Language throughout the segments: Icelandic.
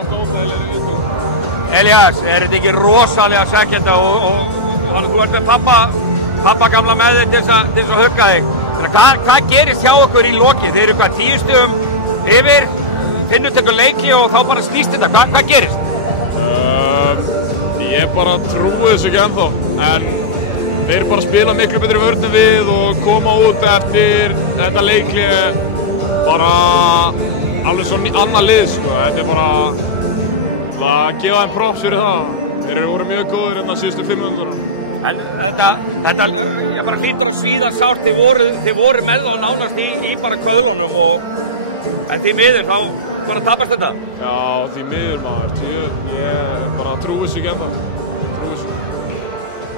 alltaf óþægilegri viðbrögð. Elías, er þetta ekki rosalega svekkjandi og þú ert með pappa gamla með þig til þess að hugga þig. Hvað gerist hjá okkur í loki? Þeir eru hvað 10 stigum yfir, finnur tekur leiki og þá bara snýst þetta. Hvað gerist? Ég bara trúi þessu ekki ennþá, en þeir bara spila miklu betri vörn en við og koma út eftir þetta leikli bara alveg svo annað lið, sko. Þetta er bara að gefa þeim props fyrir það. Þeir eru voru mjög góðir hérna síðustu 5 mínúturnar. En þetta, ég bara hlýtur á svíða sárt, þið voru með þá nánast í bara köðlunum en því miður þá bara tapast þetta. Já, því miður maður, ég bara trúi þessu ekki ennþá, trúi þessu.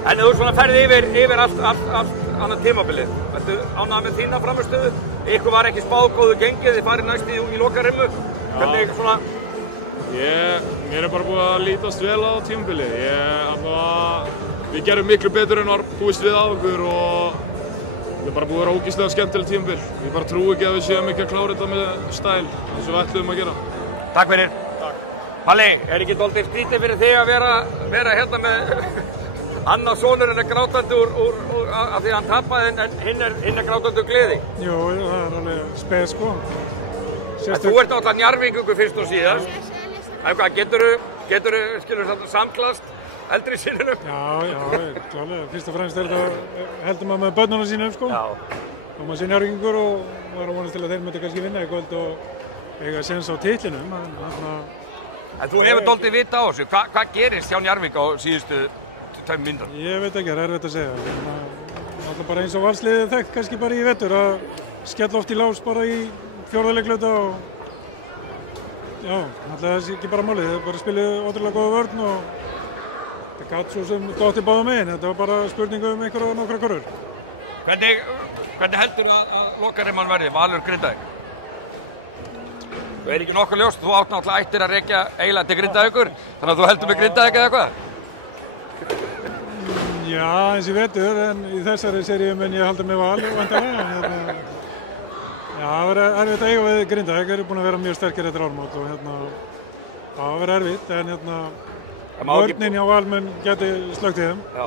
En þú svona ferði yfir allt annað tímabilið, ertu ánægður með þína frammistöðu? Ykkur var ekki spáð góðu gengið, þið farið næst í lokarimmu, hvernig svona? Mér bara búið að lítast vel á tímabilið, við gerum miklu betur en var búist við á okkur og við bara búið að vera ógeðslega skemmtilegt tímabil. Ég bara trúi ekki að við séum ekki að klára þetta með stæl eins og við ætluðum að gera. Takk fyrir. Takk. Palli, er ekki dálítið skrítið fyrir þig að vera hérna með annar sonurinn er grátandi af því að hann tapaði en hinn er grátandi úr gleði? Jú, það er alveg speð, sko. Þú ert alltaf Njarðvíkingur fyrst og síðast. Geturðu skilur samklast eldri sinunum? Já, klálega. Fyrst og fremst heldur maður með börnunum sínum, sko. Já. Og maður sé Njarðvíkingur og var að vonast til að þeir myndi kannski vinna í kvöld og eiga sens á titlinum. En þú hefur dálítið vita á þessu. Hvað gerist hjá Njarðvík á síðustu 2 mínútur? Ég veit ekki, það er erfitt að segja. Alltaf bara eins og Valsliðið þekkt kannski bara í vetur að skella oft í lás bara í 4. leikluta og já, alltaf það er ekki bara málið. Þeir bara spiluðu ótrúlega góða vörn og það gat svo sem dotti báða megin. Þetta var bara spurning um einhverja og nokkra körur. Hvernig heldur að lokarimman verði? Valur Grindavík? Það er ekki nokkuð ljóst, þú átt náttúrulega ættir að rekja eiginlega til Grindavíkur, þannig að þú heldur með Grindavík eða eitthvað? Já, eins í vetur, en í þessari seríu mun ég halda með Val, vantarlega. Já, það verður erfitt að eiga við Grindavík, þeir eru búin að vera mjög sterkir eftir áramót og það verður erfitt, en vörnin hjá Val mun geti slögt í þeim. Já,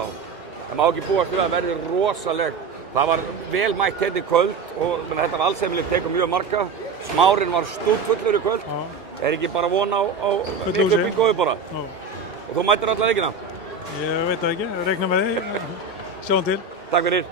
það má ekki búast við að verði rosalegt. Það var vel mætt hérna í kvöld og þetta valsheimilið tekur mjög marga. Smárinn var stútfullur í kvöld. Er ekki bara von á miklu upp í góðu bara? Og þú mætir alla leikina? Ég veit það ekki, reikna með því. Sjáum til. Takk fyrir.